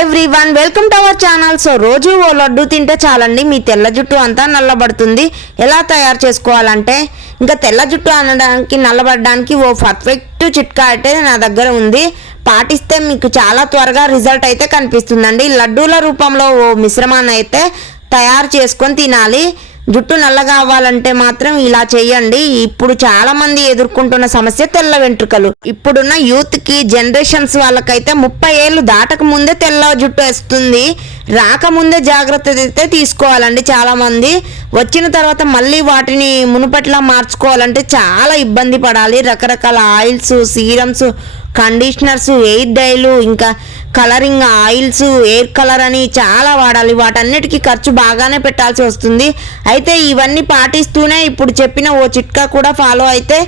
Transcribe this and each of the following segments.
Everyone, welcome to our channel. So రోజు ఓ లడ్డు తింటే చాలండి మీ తెల్ల జుట్టు అంతా నల్లబడుతుంది. ఎలా తయారు చేసుకోవాలంటే ఇంకా తెల్ల జుట్టు అనడానికి నల్లబడడానికి ఓ పర్ఫెక్ట్ చిట్కా అయితే నా దగ్గర ఉంది. పాటిస్తే మీకు చాలా త్వరగా రిజల్ట్ అయితే కనిపిస్తుందండి. లడ్డూల రూపంలో ఓ మిశ్రమాన్ని అయితే తయారు చేసుకొని తినాలి. జుట్టు నల్లగా అవ్వాలంటే మాత్రం ఇలా చేయండి. ఇప్పుడు చాలా మంది ఎదుర్కొంటున్న సమస్య తెల్ల వెంట్రుకలు. ఇప్పుడున్న యూత్ కి జనరేషన్స్ వాళ్ళకైతే 30 ఏళ్ళు దాటక ముందే తెల్ల జుట్టు వస్తుంది. రాకముందే జాగ్రత్త అయితే తీసుకోవాలండి. చాలా మంది వచ్చిన తర్వాత మళ్ళీ వాటిని మునుపట్లా మార్చుకోవాలంటే చాలా ఇబ్బంది పడాలి. రకరకాల ఆయిల్స్, సీరమ్స్, కండిషనర్స్, ఎయిర్ డైలు, ఇంకా కలరింగ్ ఆయిల్స్, ఎయిర్ కలర్ అని చాలా వాడాలి. వాటన్నిటికీ ఖర్చు బాగానే పెట్టాల్సి వస్తుంది. అయితే ఇవన్నీ పాటిస్తూనే ఇప్పుడు చెప్పిన ఓ చిట్కా కూడా ఫాలో అయితే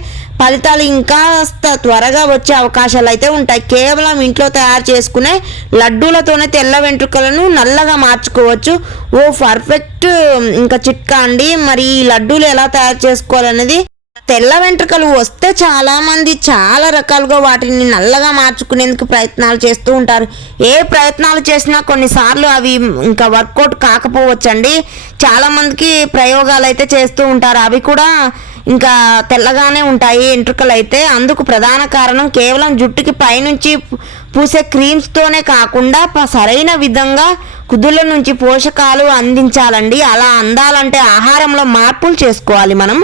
ఫలితాలు ఇంకాస్త త్వరగా వచ్చే అవకాశాలు అయితే ఉంటాయి. కేవలం ఇంట్లో తయారు చేసుకునే లడ్డూలతోనే తెల్ల వెంట్రుకలను నల్లగా మార్చుకోవచ్చు. ఓ పర్ఫెక్ట్ ఇంకా చిట్కా అండి. మరి ఈ లడ్డూలు ఎలా తయారు చేసుకోవాలనేది, తెల్ల వెంట్రుకలు వస్తే చాలా మంది చాలా రకాలుగా వాటిని నల్లగా మార్చుకునేందుకు ప్రయత్నాలు చేస్తూ ఉంటారు. ఏ ప్రయత్నాలు చేసినా కొన్నిసార్లు అవి ఇంకా వర్కౌట్ కాకపోవచ్చండి. చాలా మందికి ప్రయోగాలు అయితే చేస్తూ ఉంటారు. అవి కూడా ఇంకా తెల్లగానే ఉంటాయి వెంట్రుకలు అయితే. అందుకు ప్రధాన కారణం కేవలం జుట్టుకి పైనుంచి పూసే క్రీమ్స్తోనే కాకుండా సరైన విధంగా కుదుళ్ళ నుంచి పోషకాలు అందించాలండి. అలా అందాలంటే ఆహారంలో మార్పులు చేసుకోవాలి. మనం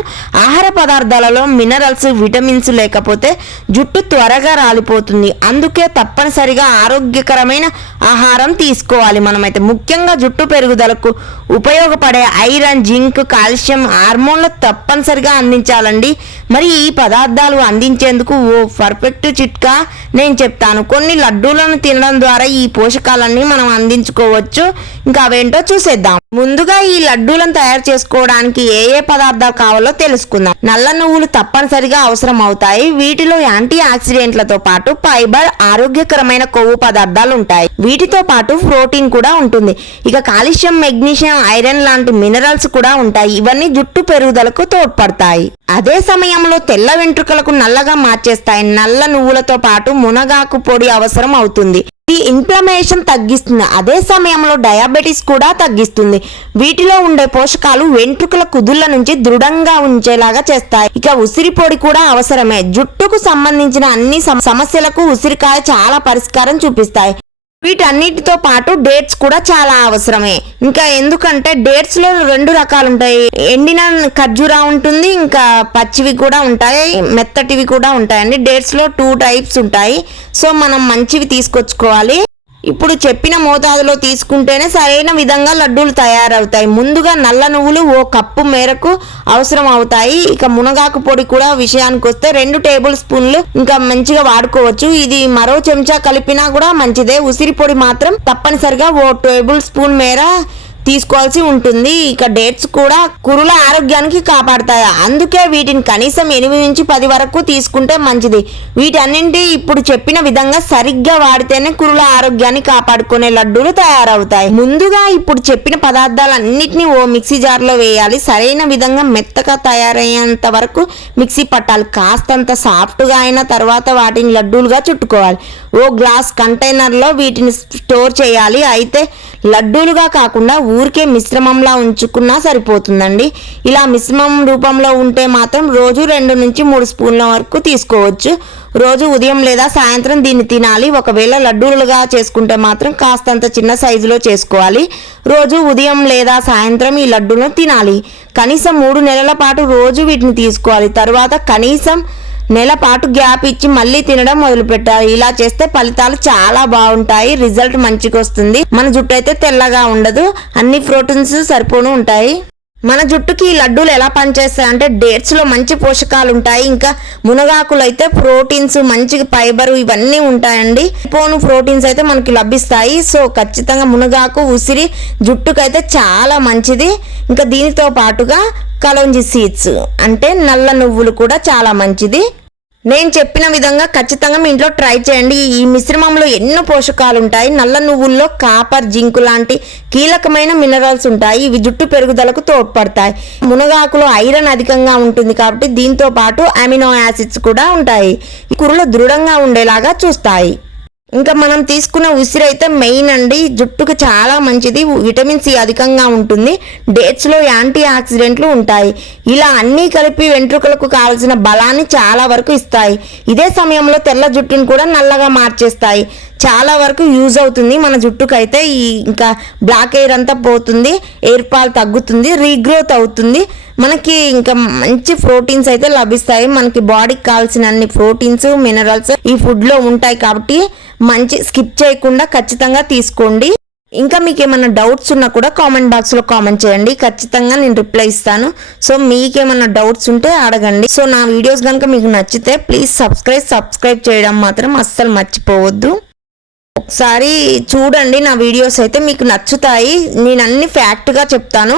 ఆహార పదార్థాలలో మినరల్స్, విటమిన్స్ లేకపోతే జుట్టు త్వరగా రాలిపోతుంది. అందుకే తప్పనిసరిగా ఆరోగ్యకరమైన ఆహారం తీసుకోవాలి. మనమైతే ముఖ్యంగా జుట్టు పెరుగుదలకు ఉపయోగపడే ఐరన్, జింక్, కాల్షియం హార్మోన్లు తప్పనిసరిగా అందించాలండి. మరి ఈ పదార్థాలు అందించేందుకు ఓ పర్ఫెక్ట్ చిట్కా నేను చెప్తాను. కొన్ని లడ్డూలను తినడం ద్వారా ఈ పోషకాలన్నీ మనం అందించుకోవచ్చు. ఇంకా అవేంటో చూసేద్దాం. ముందుగా ఈ లడ్డూలను తయారు చేసుకోవడానికి ఏ ఏ పదార్థాలు కావాలో తెలుసుకుందాం. నల్ల నువ్వులు తప్పనిసరిగా అవసరం అవుతాయి. వీటిలో యాంటీ ఆక్సిడెంట్లతో పాటు ఫైబర్, ఆరోగ్యకరమైన కొవ్వు పదార్థాలు ఉంటాయి. వీటితో పాటు ప్రోటీన్ కూడా ఉంటుంది. ఇక కాల్షియం, మెగ్నీషియం, ఐరన్ లాంటి మినరల్స్ కూడా ఉంటాయి. ఇవన్నీ జుట్టు పెరుగుదలకు తోడ్పడతాయి. అదే సమయంలో తెల్ల వెంట్రుకలకు నల్లగా మార్చేస్తాయి. నల్ల నువ్వులతో పాటు మునగాకు పొడి అవసరం అవుతుంది. ఇది ఇన్ఫ్లమేషన్ తగ్గిస్తుంది. అదే సమయంలో డయాబెటీస్ కూడా తగ్గిస్తుంది. వీటిలో ఉండే పోషకాలు వెంట్రుకల కుదుళ్ళ నుంచి దృఢంగా ఉంచేలాగా చేస్తాయి. ఇక ఉసిరి పొడి కూడా అవసరమే. జుట్టుకు సంబంధించిన అన్ని సమస్యలకు ఉసిరికాయ చాలా పరిష్కారం చూపిస్తాయి. వీటన్నిటితో పాటు డేట్స్ కూడా చాలా అవసరమే. ఇంకా ఎందుకంటే డేట్స్ లో 2 రకాలు ఉంటాయి. ఎండిన ఖర్జూరా ఉంటుంది, ఇంకా పచ్చివి కూడా ఉంటాయి, మెత్తటివి కూడా ఉంటాయండి. డేట్స్ లో 2 టైప్స్ ఉంటాయి. సో మనం మంచివి తీసుకొచ్చుకోవాలి. ఇప్పుడు చెప్పిన మోతాదులో తీసుకుంటేనే సరైన విధంగా లడ్డూలు తయారవుతాయి. ముందుగా నల్ల నువ్వులు ఓ కప్పు మేరకు అవసరం అవుతాయి. ఇక మునగాకు పొడి కూడా విషయానికి వస్తే 2 టేబుల్ స్పూన్లు ఇంకా మంచిగా వాడుకోవచ్చు. ఇది మరో చెంచా కలిపినా కూడా మంచిదే. ఉసిరి పొడి మాత్రం తప్పనిసరిగా ఓ టేబుల్ స్పూన్ మేర తీసుకోవాల్సి ఉంటుంది. ఇక డేట్స్ కూడా కురుల ఆరోగ్యానికి కాపాడతాయి. అందుకే వీటిని కనీసం 8 నుంచి 10 వరకు తీసుకుంటే మంచిది. వీటన్నింటి ఇప్పుడు చెప్పిన విధంగా సరిగ్గా వాడితేనే కురుల ఆరోగ్యాన్ని కాపాడుకునే లడ్డూలు తయారవుతాయి. ముందుగా ఇప్పుడు చెప్పిన పదార్థాలన్నిటినీ ఓ మిక్సీ జార్లో వేయాలి. సరైన విధంగా మెత్తగా తయారయ్యేంత వరకు మిక్సీ పట్టాలి. కాస్తంత సాఫ్ట్గా అయిన తర్వాత వాటిని లడ్డూలుగా చుట్టుకోవాలి. ఓ గ్లాస్ కంటైనర్లో వీటిని స్టోర్ చేయాలి. అయితే లడ్డూలుగా కాకుండా ఊరికే మిశ్రమంలా ఉంచుకున్నా సరిపోతుందండి. ఇలా మిశ్రమం రూపంలో ఉంటే మాత్రం రోజు 2 నుంచి 3 స్పూన్ల వరకు తీసుకోవచ్చు. రోజు ఉదయం లేదా సాయంత్రం దీన్ని తినాలి. ఒకవేళ లడ్డూలుగా చేసుకుంటే మాత్రం కాస్తంత చిన్న సైజులో చేసుకోవాలి. రోజు ఉదయం లేదా సాయంత్రం ఈ లడ్డూలను తినాలి. కనీసం 3 నెలల పాటు రోజు వీటిని తీసుకోవాలి. తర్వాత కనీసం నెల పాటు గ్యాప్ ఇచ్చి మళ్ళీ తినడం మొదలు పెట్టాలి. ఇలా చేస్తే ఫలితాలు చాలా బాగుంటాయి. రిజల్ట్ మంచిగా వస్తుంది. మన జుట్టు అయితే తెల్లగా ఉండదు. అన్ని ప్రోటీన్స్ సరిపోను ఉంటాయి. మన జుట్టుకి ఈ లడ్డూలు ఎలా పనిచేస్తాయి అంటే డేట్స్ లో మంచి పోషకాలు ఉంటాయి. ఇంకా మునగాకులు అయితే ప్రోటీన్స్, మంచి ఫైబర్ ఇవన్నీ ఉంటాయండి. పోను ప్రోటీన్స్ అయితే మనకి లభిస్తాయి. సో ఖచ్చితంగా మునగాకు, ఉసిరి జుట్టుకైతే చాలా మంచిది. ఇంకా దీనితో పాటుగా కలోంజీ సీడ్స్ అంటే నల్ల నువ్వులు కూడా చాలా మంచిది. నేను చెప్పిన విధంగా ఖచ్చితంగా మీ ఇంట్లో ట్రై చేయండి. ఈ మిశ్రమంలో ఎన్నో పోషకాలు ఉంటాయి. నల్ల నువ్వుల్లో కాపర్, జింక్ లాంటి కీలకమైన మినరల్స్ ఉంటాయి. ఇవి జుట్టు పెరుగుదలకు తోడ్పడతాయి. మునగాకులో ఐరన్ అధికంగా ఉంటుంది కాబట్టి దీంతో పాటు అమినో యాసిడ్స్ కూడా ఉంటాయి. ఈ కూరలు దృఢంగా ఉండేలాగా చూస్తాయి. ఇంకా మనం తీసుకున్న ఉసిరి అయితే మెయిన్ అండి, జుట్టుకు చాలా మంచిది. విటమిన్ సి అధికంగా ఉంటుంది. డేట్స్లో యాంటీ ఆక్సిడెంట్లు ఉంటాయి. ఇలా అన్నీ కలిపి వెంట్రుకలకు కావాల్సిన బలాన్ని చాలా వరకు ఇస్తాయి. ఇదే సమయంలో తెల్ల జుట్టుని కూడా నల్లగా మార్చేస్తాయి. చాలా వరకు యూజ్ అవుతుంది మన జుట్టుకైతే. ఇంకా బ్లాక్ హెయిర్ అంతా పోతుంది, హెయిర్ ఫాల్ తగ్గుతుంది, రీగ్రోత్ అవుతుంది. మనకి ఇంకా మంచి ప్రోటీన్స్ అయితే లభిస్తాయి. మనకి బాడీకి కావాల్సిన అన్ని ప్రోటీన్స్, మినరల్స్ ఈ ఫుడ్లో ఉంటాయి. కాబట్టి మంచి స్కిప్ చేయకుండా ఖచ్చితంగా తీసుకోండి. ఇంకా మీకు ఏమైనా డౌట్స్ ఉన్నా కూడా కామెంట్ బాక్స్లో కామెంట్ చేయండి, ఖచ్చితంగా నేను రిప్లై ఇస్తాను. సో మీకేమైనా డౌట్స్ ఉంటే అడగండి. సో నా వీడియోస్ కనుక మీకు నచ్చితే ప్లీజ్ సబ్స్క్రైబ్ చేయడం మాత్రం అస్సలు మర్చిపోవద్దు. ఒకసారి చూడండి నా వీడియోస్ అయితే మీకు నచ్చుతాయి. నేను అన్ని ఫ్యాక్ట్గా చెప్తాను.